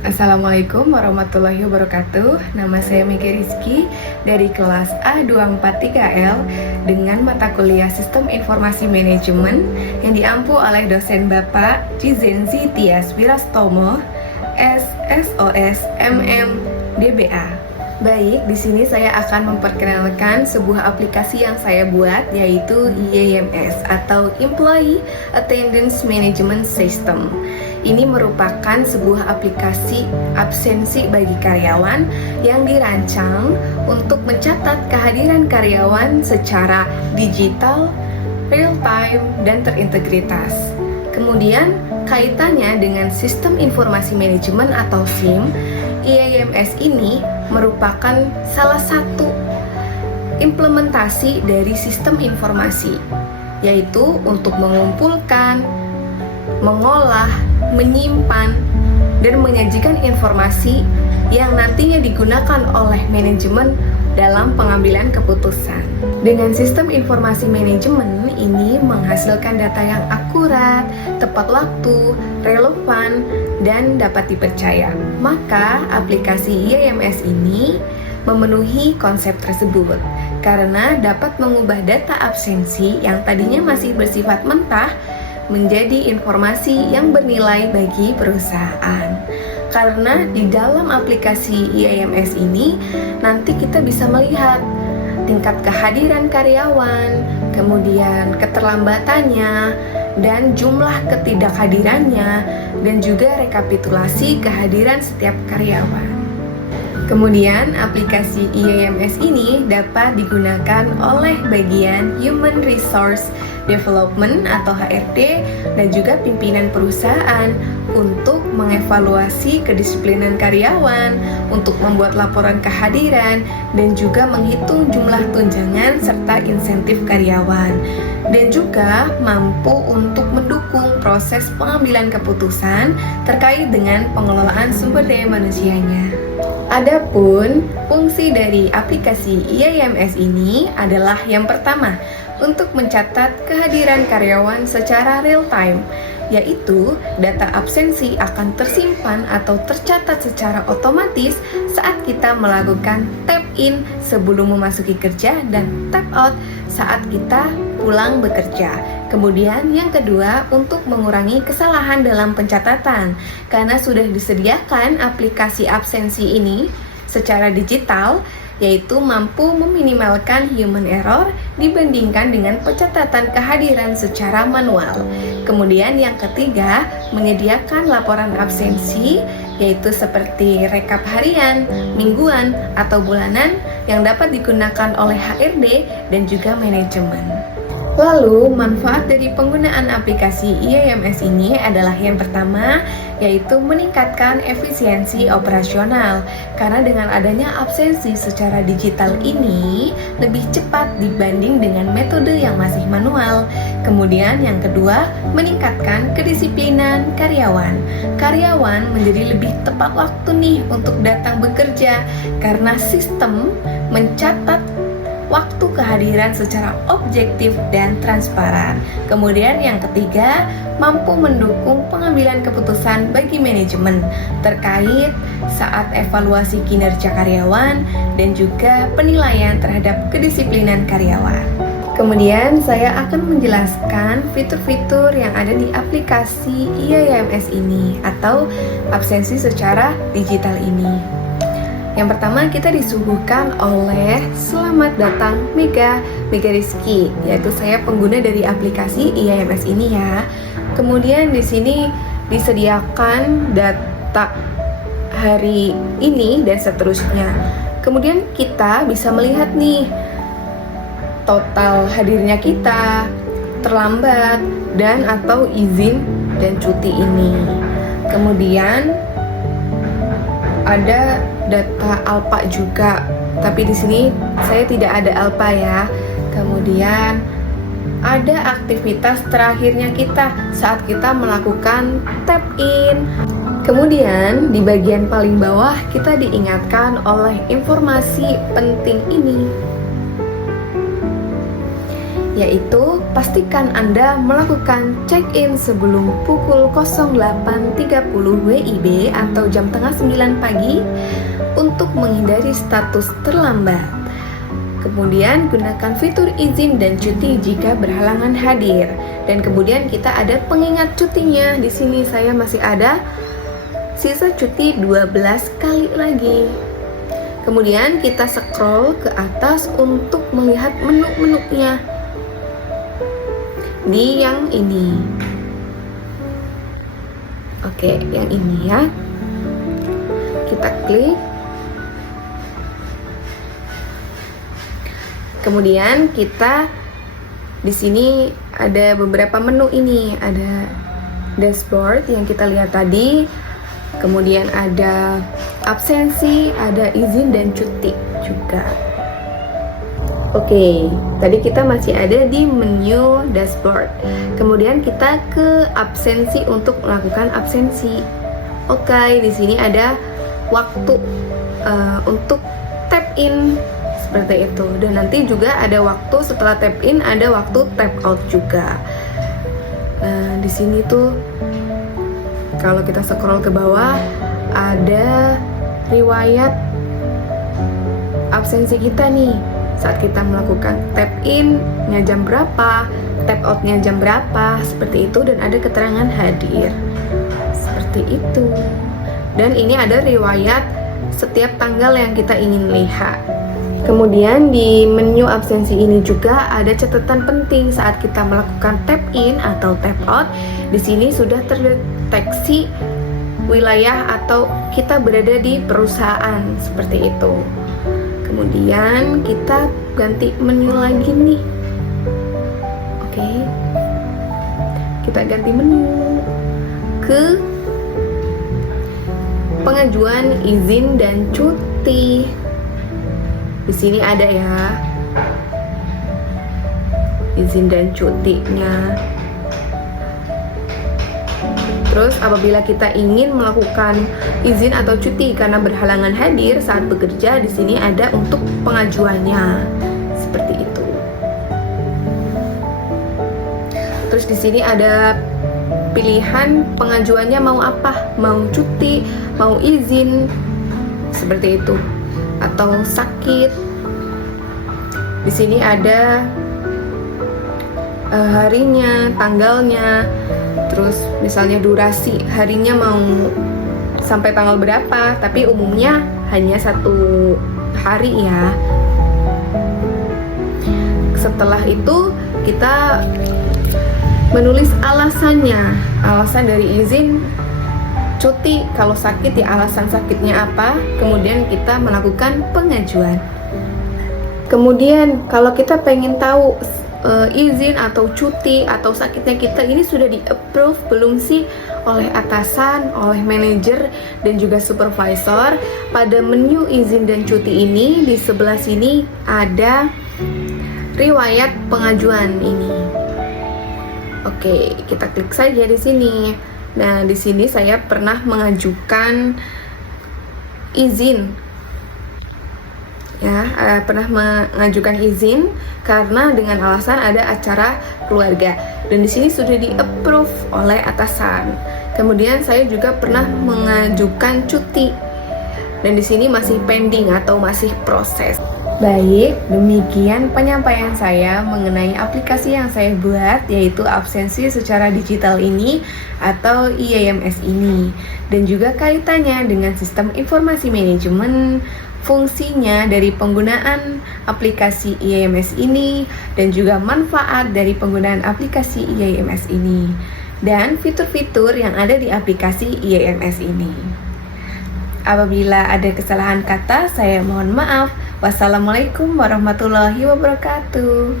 Assalamualaikum warahmatullahi wabarakatuh. Nama saya Mega Rizky dari kelas A243L dengan mata kuliah Sistem Informasi Manajemen yang diampu oleh dosen Bapak Jizenzi Tias Wirastomo, SSOS MM DBA. Baik, di sini saya akan memperkenalkan sebuah aplikasi yang saya buat, yaitu EAMS atau Employee Attendance Management System. Ini merupakan sebuah aplikasi absensi bagi karyawan yang dirancang untuk mencatat kehadiran karyawan secara digital, real time, dan terintegritas. Kemudian, kaitannya dengan Sistem Informasi Manajemen atau SIM, EAMS ini merupakan salah satu implementasi dari sistem informasi, yaitu untuk mengumpulkan, mengolah, menyimpan, dan menyajikan informasi yang nantinya digunakan oleh manajemen dalam pengambilan keputusan. Dengan sistem informasi manajemen ini menghasilkan data yang akurat, tepat waktu, relevan, dan dapat dipercaya. Maka aplikasi EAMS ini memenuhi konsep tersebut karena dapat mengubah data absensi yang tadinya masih bersifat mentah menjadi informasi yang bernilai bagi perusahaan. Karena di dalam aplikasi EAMS ini nanti kita bisa melihat tingkat kehadiran karyawan, kemudian keterlambatannya, dan jumlah ketidakhadirannya, dan juga rekapitulasi kehadiran setiap karyawan. Kemudian aplikasi EAMS ini dapat digunakan oleh bagian Human Resource Development atau HRD dan juga pimpinan perusahaan untuk mengevaluasi kedisiplinan karyawan, untuk membuat laporan kehadiran, dan juga menghitung jumlah tunjangan serta insentif karyawan, dan juga mampu untuk mendukung proses pengambilan keputusan terkait dengan pengelolaan sumber daya manusianya. Adapun fungsi dari aplikasi EAMS ini adalah yang pertama, untuk mencatat kehadiran karyawan secara real time, yaitu data absensi akan tersimpan atau tercatat secara otomatis saat kita melakukan tap in sebelum memasuki kerja dan tap out saat kita pulang bekerja. Kemudian yang kedua, untuk mengurangi kesalahan dalam pencatatan, karena sudah disediakan aplikasi absensi ini secara digital, yaitu mampu meminimalkan human error dibandingkan dengan pencatatan kehadiran secara manual. Kemudian yang ketiga, menyediakan laporan absensi, yaitu seperti rekap harian, mingguan, atau bulanan yang dapat digunakan oleh HRD dan juga manajemen. Lalu, manfaat dari penggunaan aplikasi EAMS ini adalah yang pertama, yaitu meningkatkan efisiensi operasional. Karena dengan adanya absensi secara digital ini lebih cepat dibanding dengan metode yang masih manual. Kemudian yang kedua, meningkatkan kedisiplinan karyawan. Karyawan menjadi lebih tepat waktu nih untuk datang bekerja karena sistem mencatat waktu kehadiran secara objektif dan transparan. Kemudian yang ketiga, mampu mendukung pengambilan keputusan bagi manajemen terkait saat evaluasi kinerja karyawan dan juga penilaian terhadap kedisiplinan karyawan. Kemudian saya akan menjelaskan fitur-fitur yang ada di aplikasi EAMS ini atau absensi secara digital ini. Yang pertama, kita disuguhkan oleh selamat datang Mega Rizky, yaitu saya pengguna dari aplikasi EAMS ini ya. Kemudian di sini disediakan data hari ini dan seterusnya. Kemudian kita bisa melihat nih total hadirnya kita, terlambat, dan atau izin dan cuti ini. Kemudian ada data alpa juga, tapi di sini saya tidak ada alpa ya. Kemudian ada aktivitas terakhirnya kita saat kita melakukan tap in. Kemudian di bagian paling bawah kita diingatkan oleh informasi penting ini, yaitu pastikan Anda melakukan check-in sebelum pukul 08.30 WIB atau jam tengah 9 pagi untuk menghindari status terlambat. Kemudian gunakan fitur izin dan cuti jika berhalangan hadir. Dan kemudian kita ada pengingat cutinya. Di sini saya masih ada sisa cuti 12 kali lagi. Kemudian kita scroll ke atas untuk melihat menu-menunya. Di yang ini. Oke, yang ini ya. Kita klik. Kemudian kita di sini ada beberapa menu ini, ada dashboard yang kita lihat tadi. Kemudian ada absensi, ada izin dan cuti juga. Oke, tadi kita masih ada di menu dashboard. Kemudian kita ke absensi untuk melakukan absensi. Oke, di sini ada waktu untuk tap in seperti itu. Dan nanti juga ada waktu setelah tap in, ada waktu tap out juga. Nah, di sini tuh kalau kita scroll ke bawah ada riwayat absensi kita nih. Saat kita melakukan tap in-nya jam berapa, tap out-nya jam berapa, seperti itu, dan ada keterangan hadir. Seperti itu. Dan ini ada riwayat setiap tanggal yang kita ingin lihat. Kemudian di menu absensi ini juga ada catatan penting saat kita melakukan tap in atau tap out. Di sini sudah terdeteksi wilayah atau kita berada di perusahaan, seperti itu. Kemudian kita ganti menu lagi nih. Oke. Kita ganti menu ke pengajuan izin dan cuti. Di sini ada ya izin dan cutinya. Terus apabila kita ingin melakukan izin atau cuti karena berhalangan hadir saat bekerja, di sini ada untuk pengajuannya. Seperti itu. Terus di sini ada pilihan pengajuannya mau apa? Mau cuti, mau izin. Seperti itu. Atau sakit. Di sini ada harinya, tanggalnya. Terus misalnya durasi harinya mau sampai tanggal berapa, tapi umumnya hanya 1 hari ya. Setelah itu kita menulis alasannya, alasan dari izin cuti. Kalau sakit ya alasan sakitnya apa, kemudian kita melakukan pengajuan. Kemudian kalau kita pengen tahu izin atau cuti atau sakitnya kita ini sudah di-approve belum sih oleh atasan, oleh manajer dan juga supervisor. Pada menu izin dan cuti ini di sebelah sini ada riwayat pengajuan ini. Oke, kita klik saja di sini. Nah, di sini saya pernah mengajukan izin. Ya, pernah mengajukan izin karena dengan alasan ada acara keluarga dan di sini sudah di-approve oleh atasan. Kemudian saya juga pernah mengajukan cuti dan di sini masih pending atau masih proses. Baik, demikian penyampaian saya mengenai aplikasi yang saya buat, yaitu absensi secara digital ini atau IAMS ini, dan juga kaitannya dengan sistem informasi manajemen, fungsinya dari penggunaan aplikasi IAMS ini, dan juga manfaat dari penggunaan aplikasi IAMS ini, dan fitur-fitur yang ada di aplikasi IAMS ini. Apabila ada kesalahan kata, saya mohon maaf. Wassalamualaikum warahmatullahi wabarakatuh.